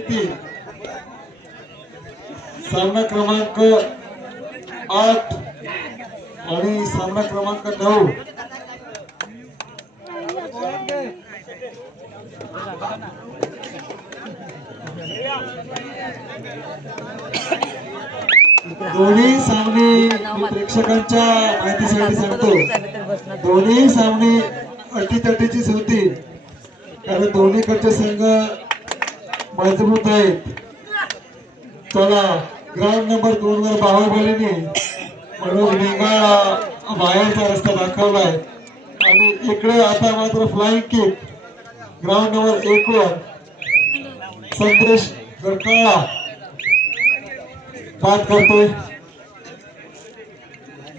समिती सामना क्रमांक 8 आणि सामना क्रमांक 9 दोन्ही सामने प्रेक्षकांच्या माहितीसाठी सांगतो, दोन्ही सामने अटीतटीचीच होती कारण दोन्हीकडचे संघ मजबूत आहेत. चला ग्राउंड नंबर 2 वर बाहुबलीने म्हणून वेगळा बाहेरचा रस्ता दाखवलाय आणि इकडे आता मात्र फ्लाइंग किक ग्राउंड नंबर 1 वर संदेश गडकाळा बात करतोय.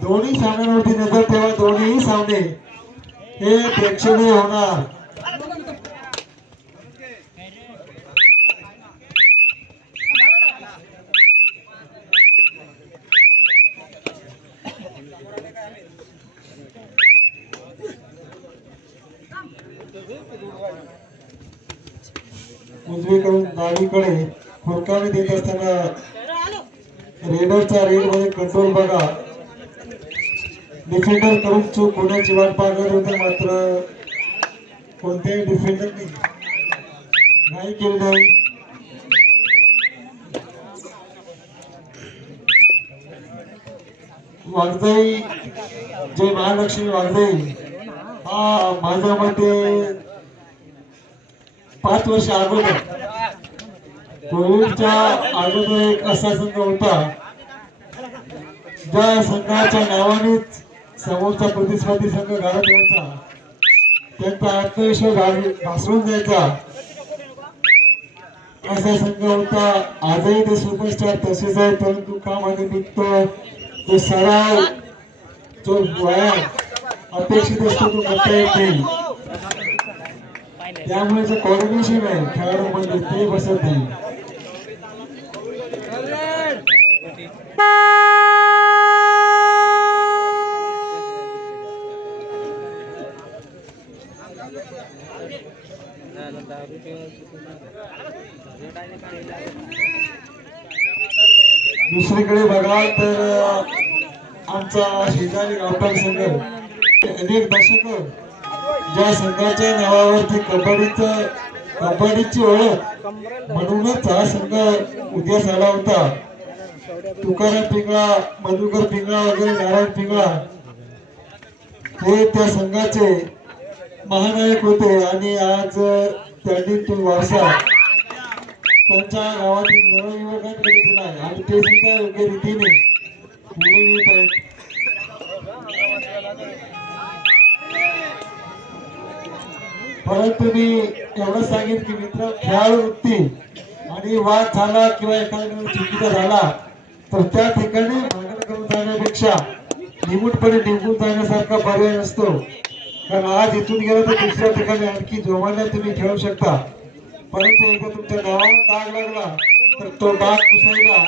दोन्ही सामन्यांवरती नजर ठेवा, दोन्ही सामने हे प्रेक्षणीय होणार. उजवीकडून डावीकडे फुरकावणी देत असताना रेडरचा रेड मध्ये कंट्रोल बघा. डिफेंडर कडून चूक होण्याची वाट पाहत होते मात्र कोणत्याही डिफेंडरने नाही केली नाही. वाघजाई जय महालक्ष्मी वाघजाई हा माझ्या मते 5 वर्ष अगोदर कोविडच्या अगोदर एक असा संघ होता ज्या संघाच्या नावानेच समोरचा प्रतिस्पर्धी संघ घालत व्हायचा, त्यांचा आत्मविश्वास घासळून जायचा असा संघ होता. आजही ते सुपरस्टार तसेच आहे परंतु कामानिमित्त तो सराव जो व्यायाम अपेक्षित असतो तो करता येत नाही. त्यामुळे जे कॉर्डिनेशन आहे खेळाडूमध्ये ते बसत नाही. दुसरीकडे बघाल तर आमचा शेजारी गावठाण संघ अनेक दशक ज्या संघाच्या नावावरती कबड्डीची ओळख म्हणूनच हा संघ उदयास आला होता. तुकाराम पिंगळा, मधुकर पिंगळा वगैरे नारायण पिंगळा हे त्या संघाचे महानायक होते आणि आज त्यांनी तो वारसा त्यांच्या गावातील नवयुवकांकडे दिला आणि ते सुद्धा योग्य रीतीने पुढे येत आहेत. परंतु मी एवढं सांगेन की मित्र, खेळाडू वृत्ती आणि वाद झाला किंवा एखाद्या चुकीचा झाला तर त्या ठिकाणी भांडण करून जाण्यापेक्षा निमूटपणे निघून जाण्यासारखा पर्याय नसतो. कारण आज इथून गेला तर दुसऱ्या ठिकाणी आणखी जोमाने तुम्ही खेळू शकता, परंतु एकदा तुमच्या गावाला डाग लागला तर तो डाग पुसायला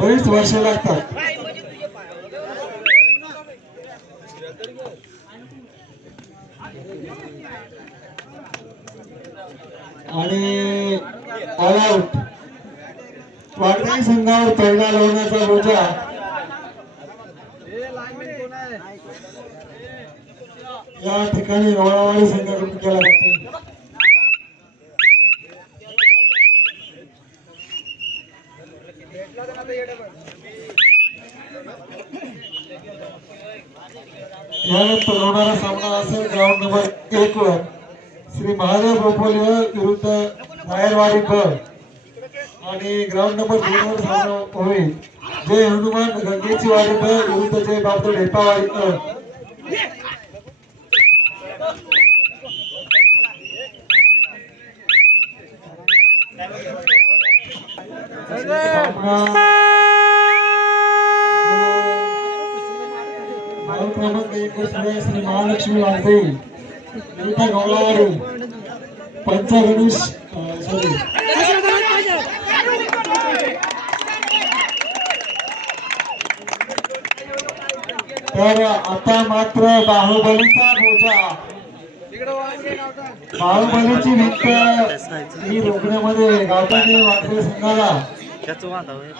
बरीच वर्षे लागतात. आणि ऑल आउट वाघजाई संघावर पहिला लावण्याचा बोजा या ठिकाणी रोळावाडी संघाकडून केला जातो. यानंतर होणारा सामना असेल ग्राउंड नंबर 1 वर श्री महादेव बोपोली विरुद्ध रायरवाडी ब आणि ग्राउंड नंबर 2 वर सामना होईल जय हनुमान गंगेची वाडी ब विरुद्ध जय बाबू ढेपावाडी अ. क्रमांक 1 श्री महालक्ष्मी वाघजाई विरुद्ध गौलावाडी पंचगणेश तर आता मात्र बाहुबलीचा बोजा बाहुबलीची भिंत ही रोखण्यामध्ये गावठाणे वाघरे संघाला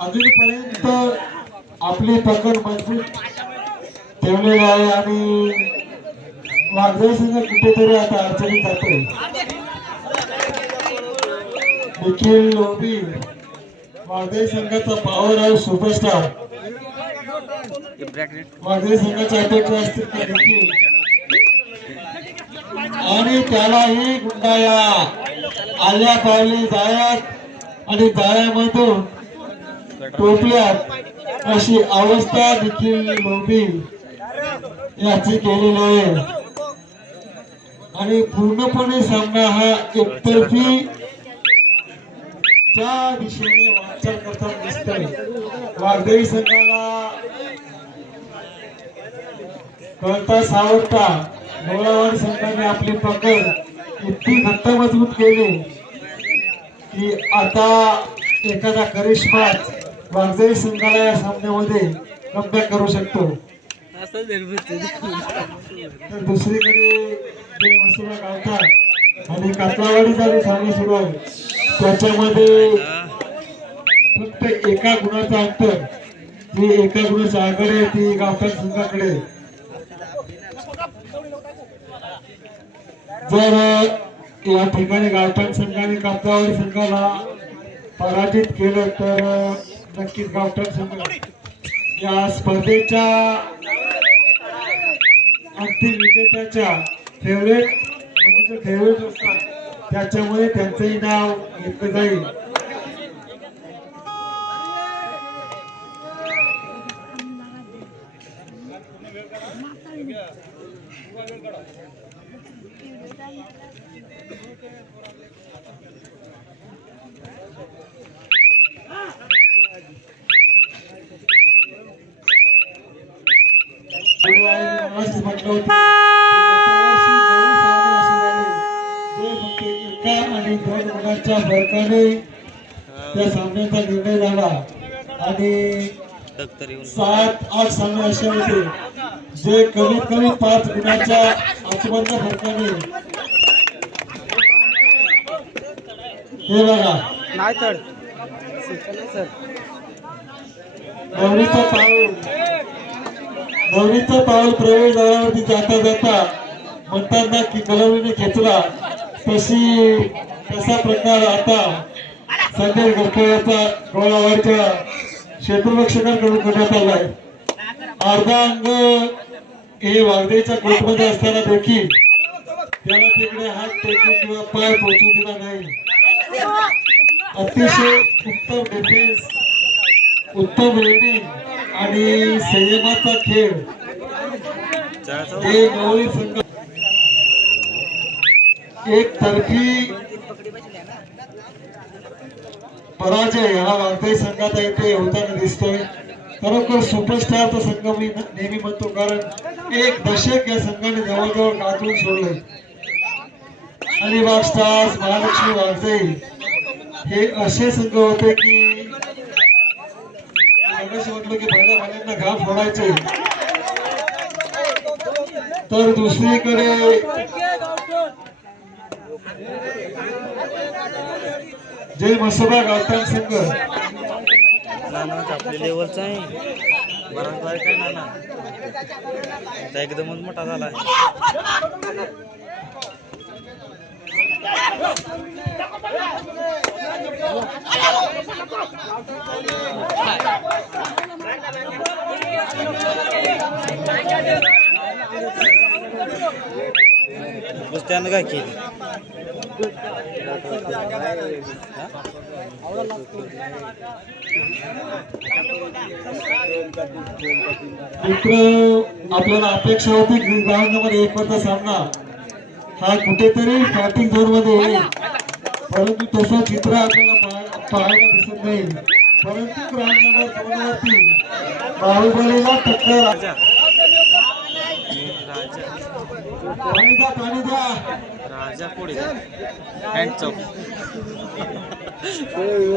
अजूनपर्यंत आपली पकड मजबूत ठेवलेली आहे आणि वाघरे संघ कुठेतरी आता अडचणीत जातोय. निखिल लोबी वाघरे संघाचा पॉवर हाऊस सुपरस्टार. वाघरे संघाच्या अपेक्षा असतील की निखिल आणि त्यालाही गुंडाया आल्या पावली जाळ्यात आणि जाळ्यामधून टोपल्यात अशी अवस्था निखिल लोबी याची केलेली आहे आणि पूर्णपणे सामना हा एकतर्फी च्या दिशेने वाटचाल करताना दिसतोय. वाघदेवी संघाला कळता सावरता डोळावाडी संघाने आपली पकड इतकी घट्ट मजबूत केली की आता एखादा करिश्मा वाघदेवी संघाला या सामन्यामध्ये कमबॅक करू शकतो. तर दुसरीकडे गावतात आणि कातलावाडीचा जो सामना सुरू आहे त्याच्यामध्ये फक्त एका गुणाचा अंतर जी एका गुणाच्या आघाडी ती गावठाण संघाकडे. जर या ठिकाणी गावठाण संघाने कातलावाडी संघाला पराजित केलं तर नक्कीच गावठाण संघ या स्पर्धेच्या अंतिम विजेत्याच्या फेवरेट असतात त्याच्यामुळे त्यांचंही नाव घेतलं जाईल. म्हटलं होतं आणि 2 गुणांच्या फरकाने त्या सामन्याचा निर्णय झाला आणि 7-8 सामने असे होते जे कमीत कमी 5 गुणांच्या आजूबाजूच्या फरकाने. हे बघा नवरीचा पाऊल प्रवेशद्वारावरती जाता जाता म्हणतात की कलवरीने खेचला तसा प्रकार आता संजय गडकरीचा डोळावाडीच्या क्षेत्ररक्षकांकडून करण्यात आलाय. अर्धा अंग हे वाघदेवीच्या कोर्टमध्ये असताना देखील त्याला तिकडे हात टेकून किंवा पाय पोचू दिला नाही. अतिशय उत्तम डिफेन्स, उत्तम रेडिंग आणि संयमाचा खेळ हे गवळी संघ एक तर्फी पराजय हा वाघदेवी संघाचा इथे होताना दिसतोय. खरोखर सुपरस्टारचा संघ मी नेहमी म्हणतो कारण 1 दशक या संघाने जवळजवळ गाजवून सोडले. अलिबाग स्टार्स, महालक्ष्मी वाघदेवी हे असे संघ होते की म्हटलं की भल्या घाम फोडायचे. तर दुसरीकडे जय मसोबा गावठाण संघ आपल्या लेवलचा आहे बराच काय नाना एकदमच मोठा झाला त्यानं काय केली आपल्याला अपेक्षा होती की ग्राउंड नंबर 1 वरचा सामना हा कुठेतरी फॅटिंग झोन मध्ये येईल परंतु तसं चित्र आपल्याला पाहायला दिसत नाही. परंतु ग्राउंड नंबर 2 वरती बाहुबलीला टक्कर पाणी द्या राजा पुढे हँडचप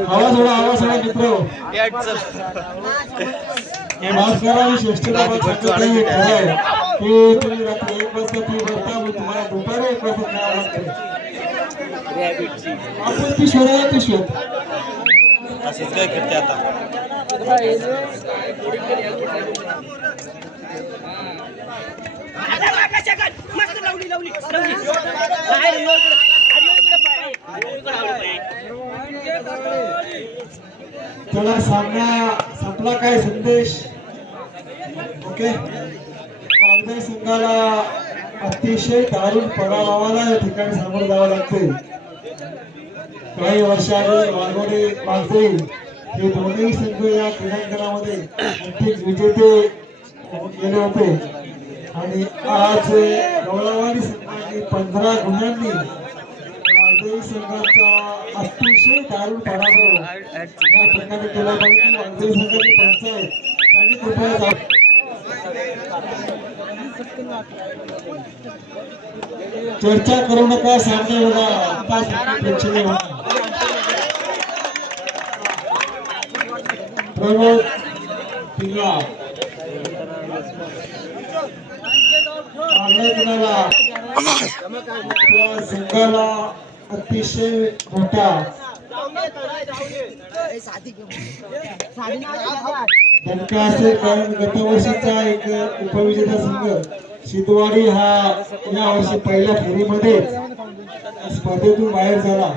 आवाज सोडा मित्र माफ करा मी श्रेष्ठ बाबा सांगत नाही की तुम्ही रात्री 1 वाजता ती भरता मी तुम्हाला दुपारी एक वाजता खेळावं लागतं. आपण पिशव्या पिशव्यात असंच काय करते आता. चला सामना संपला. काय संदेश? ओके. वागदे संघाला अतिशय दारुण पराभवाला या ठिकाणी सामोरं जावं लागते. काही वर्षाआधी वागदे हे दोन्ही संघ या क्रीडांगणामध्ये अंतिम विजेते गेले होते आणि आज गवळावाडी संघाने 15 गुणांनी वागदे संघाचा अतिशय दारुण पराभव या ठिकाणी केला. परंतु वागदे संघाचे पंच आहेत त्यांनी कृपया चर्चा करू नका. सामने बघा आता प्रेक्षणीय होणार. प्रमोद पिंगळा आपल्या संघाला अतिशय मोठा दणका असेल, कारण गतवर्षीचा एक उपविजेता संघ सिद्धवाडी हा या वर्षी पहिल्या फेरीमध्ये स्पर्धेतून बाहेर झाला.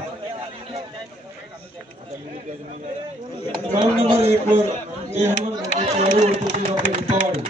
ग्राउंड नंबर 1 वर जे हनुमान होते डॉक्टर दीपावाडी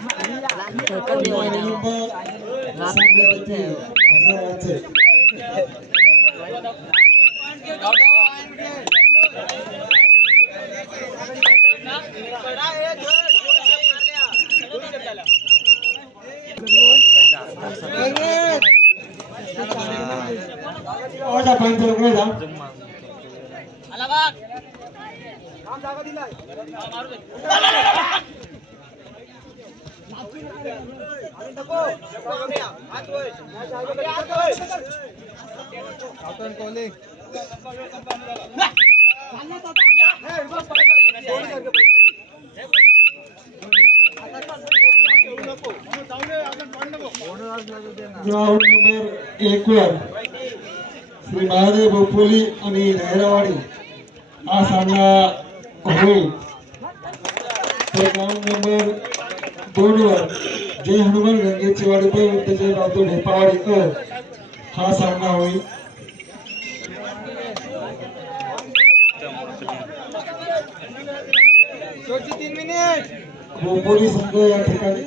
ग्राउंड नंबर 1 वर श्री महादेव बोपोली आणि धैर्यवाडी हा सामना होईल. तर ग्राउंड नंबर 2 वर जय हनुमान गंगेची वाडी विरुद्ध जय डॉक्टर ढेपावाडीकर हा सामना होईल. बोपोली संघ या ठिकाणी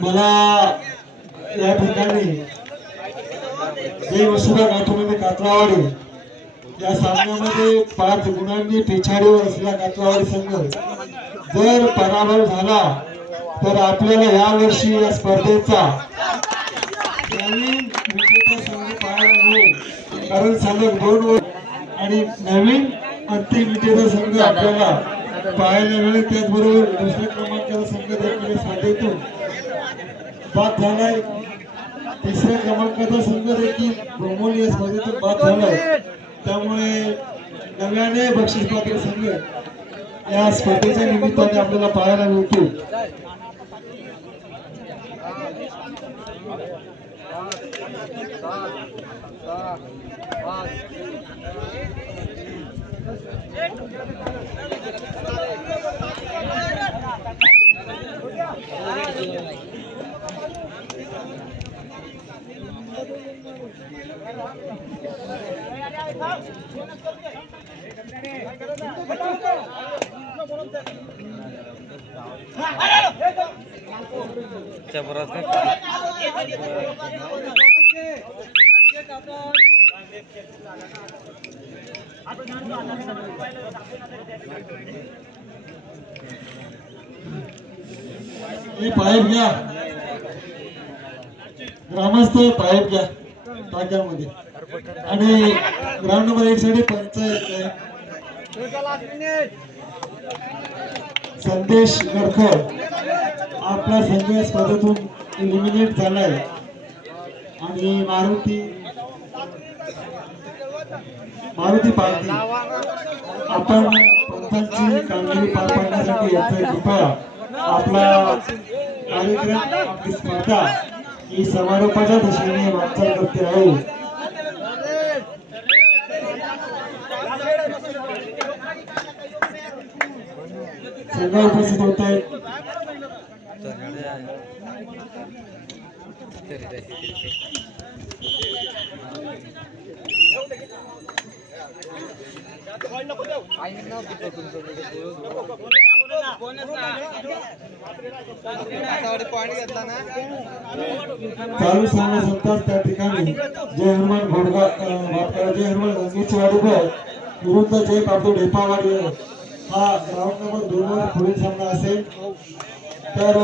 मला या ठिकाणी वसुधा गाठोमध्ये कातरावाडी या सामन्यामध्ये 5 गुणांनी पिछाडीवर असलेला कातरावाडी संघ जर पराभव झाला तर आपल्याला या वर्षी या स्पर्धेचा नवीन विजेता संघ पाहायला मिळेल. कारण सलग 2 वर्ष आणि नवीन अंतिम विजेता संघ आपल्याला पाहायला मिळेल. त्याचबरोबर दुसऱ्या क्रमांकाचा संघ देखील स्पर्धेतून बाद झालाय. तिसऱ्या क्रमांकाचा संघ देखील ब्रह्मोली या स्पर्धेतून बाद झालाय. त्यामुळे नव्याने बक्षीसपात्र संघ या स्पर्धेच्या निमित्ताने आपल्याला पाहायला मिळतील. पाईप घ्या, ग्रामस्थ पाईप घ्या. टाक्यामध्ये. आणि ग्राउंड नंबर 8 साठी पंचायत आहे. संदेश गडखळ आपला संघ स्पर्धेतून एलिमिनेट झालाय. आणि मारुती पार्टी आपण पंचांची कामगिरी पार पाडण्यासाठी याचा कृपया आपला कार्यक्रम आपली स्पर्धा ही समारोपाच्या दिशेने वाटचाल करते आहे. संघ उपस्थित होत आहेत. चालू सामना संपताच त्या ठिकाणी जय हनुमान जय हनुमान गंगेची वाडीकर विरुद्ध जय पापू ढेपावाडी हा ग्राउंड नंबर 2 वर पुढील सामना असेल. तर